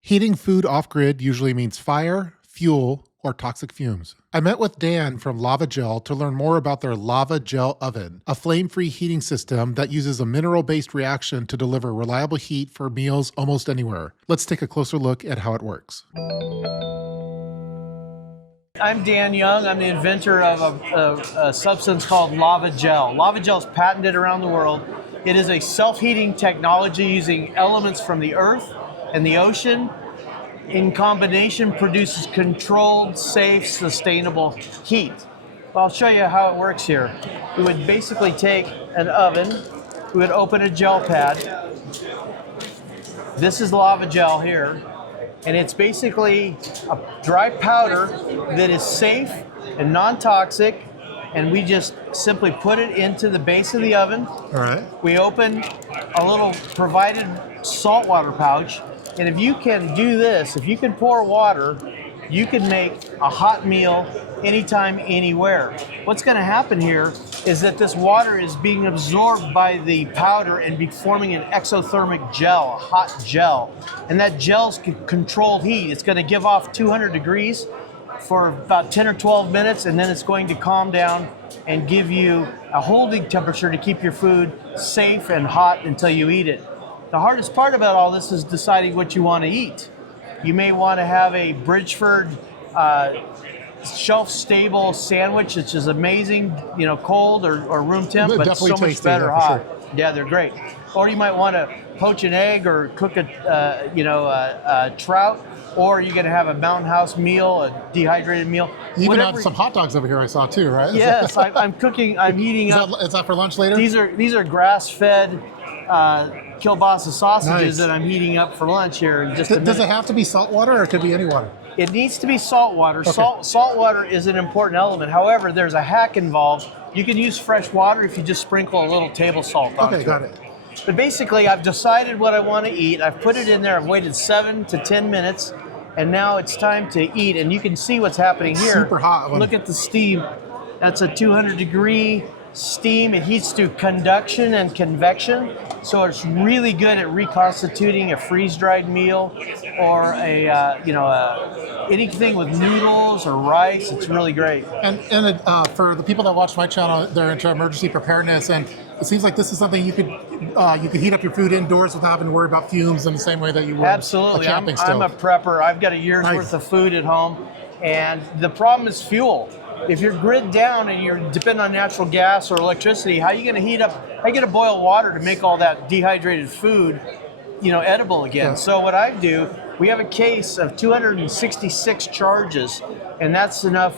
Heating food off-grid usually means fire, fuel, or toxic fumes. I met with Dan from Lava Gel to learn more about their Lava Gel Oven, a flame-free heating system that uses a mineral-based reaction to deliver reliable heat for meals almost anywhere. Let's take a closer look at how it works. I'm Dan Young. I'm the inventor of a substance called Lava Gel. Lava Gel is patented around the world. It is a self-heating technology using elements from the earth and the ocean. In combination, produces controlled, safe, sustainable heat. Well, I'll show you how it works here. We would basically take an oven. We would open a gel pad. This is lava gel here. And it's basically a dry powder that is safe and non-toxic, and we just simply put it into the base of the oven. All right. We open a little provided saltwater pouch, and if you can do this, if you can pour water, you can make a hot meal anytime, anywhere. What's going to happen here is that this water is being absorbed by the powder and be forming an exothermic gel, a hot gel. And that gel's controlled heat. It's going to give off 200 degrees for about 10 or 12 minutes, and then it's going to calm down and give you a holding temperature to keep your food safe and hot until you eat it. The hardest part about all this is deciding what you want to eat. You may want to have a Bridgford shelf-stable sandwich, which is amazing, cold or room temp, but so much tasty, better yeah, hot. sure. Yeah, they're great. Or you might want to poach an egg or cook a trout, or you're going to have a Mountain House meal, a dehydrated meal. You even have some hot dogs over here I saw too, right? Yes, I'm heating up. Is that for lunch later? These are grass-fed kielbasa sausages Nice. that I'm heating up for lunch here in just a minute. Does it have to be salt water or it could be any water? It needs to be salt water. Okay. Salt water is an important element. However, there's a hack involved. You can use fresh water if you just sprinkle a little table salt on it. Okay, got it. But basically, I've decided what I want to eat. I've put it in there. I've waited 7 to 10 minutes, and now it's time to eat. And you can see what's happening here. Super hot. Look at the steam. That's a 200-degree steam. It heats through conduction and convection, so it's really good at reconstituting a freeze-dried meal or anything with noodles or rice. It's really great. And for the people that watch my channel, they're into emergency preparedness, and it seems like this is something you could heat up your food indoors without having to worry about fumes in the same way that you would Absolutely. a camping I'm a stove. prepper. I've got a year's Nice. worth of food at home, and the problem is fuel. If you're grid down and you're dependent on natural gas or electricity, how are you going to heat up? How are you going to boil water to make all that dehydrated food, edible again? Yeah. So what I do, we have a case of 266 charges, and that's enough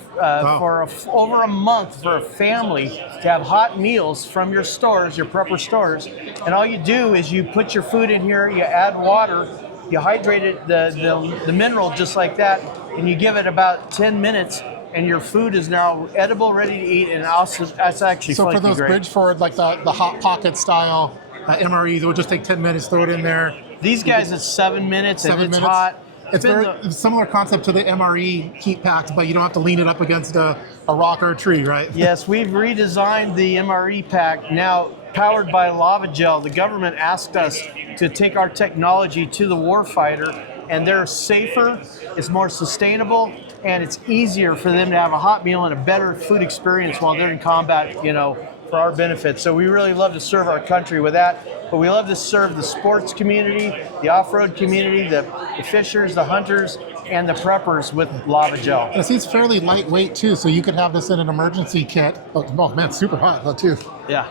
for over a month for a family to have hot meals from your stores, your prepper stores. And all you do is you put your food in here, you add water, you hydrate it, the mineral just like that, and you give it about 10 minutes. And your food is now edible, ready to eat, and also that's actually So for those great. Bridgford, like the hot pocket style MREs, it would just take 10 minutes, throw it in there. These guys, it's 7 minutes, and it's 7 minutes. hot. It's very similar concept to the MRE heat packs, but you don't have to lean it up against a rock or a tree, right? Yes, we've redesigned the MRE pack, now powered by Lava Gel. The government asked us to take our technology to the warfighter, and they're safer, it's more sustainable, and it's easier for them to have a hot meal and a better food experience while they're in combat, for our benefit. So we really love to serve our country with that, but we love to serve the sports community, the off-road community, the fishers, the hunters, and the preppers with Lava Gel. And it seems fairly lightweight too, so you could have this in an emergency kit. Oh man, super hot though too. Yeah.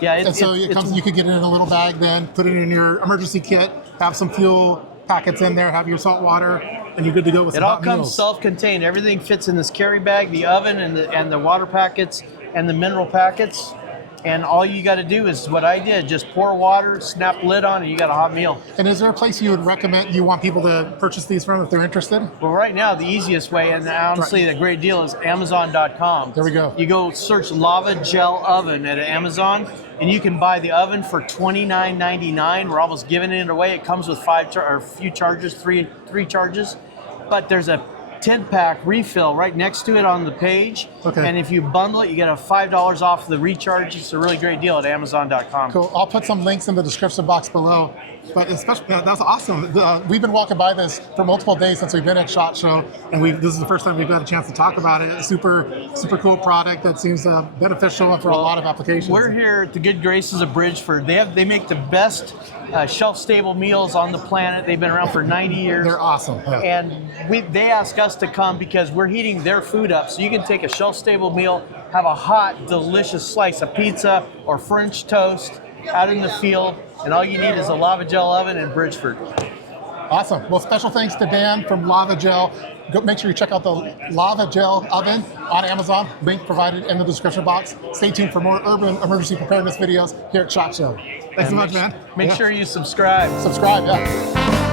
Yeah, And so you could get it in a little bag then, put it in your emergency kit, have some fuel packets in there, have your salt water, and you're good to go with some hot meals. It all comes self-contained. Everything fits in this carry bag, the oven and the water packets and the mineral packets. And all you got to do is what I did, just pour water, snap lid on, and you got a hot meal. And is there a place you would recommend you want people to purchase these from if they're interested? Well, right now, the easiest way, and honestly, the great deal is Amazon.com. There we go. You go search Lava Gel Oven at Amazon, and you can buy the oven for $29.99. We're almost giving it away. It comes with three charges, but there's a 10-pack refill right next to it on the page. Okay. And if you bundle it, you get a $5 off the recharge. It's a really great deal at Amazon.com. Cool. I'll put some links in the description box below. But especially, that's awesome. We've been walking by this for multiple days since we've been at SHOT Show, and this is the first time we've got a chance to talk about it. Super cool product that seems beneficial for a lot of applications. We're here at the good graces of Bridgford. They make the best shelf-stable meals on the planet. They've been around for 90 years. They're awesome. Yeah. And they ask us to come because we're heating their food up. So you can take a shelf-stable meal, have a hot, delicious slice of pizza or French toast out in the field, and all you need is a lava gel oven in Bridgford. Awesome. Well, special thanks to Dan from Lava Gel. Make sure you check out the Lava Gel oven on Amazon. Link provided in the description box. Stay tuned for more urban emergency preparedness videos here at SHOT Show. Thanks so much, man. Make sure you subscribe. Subscribe, yeah.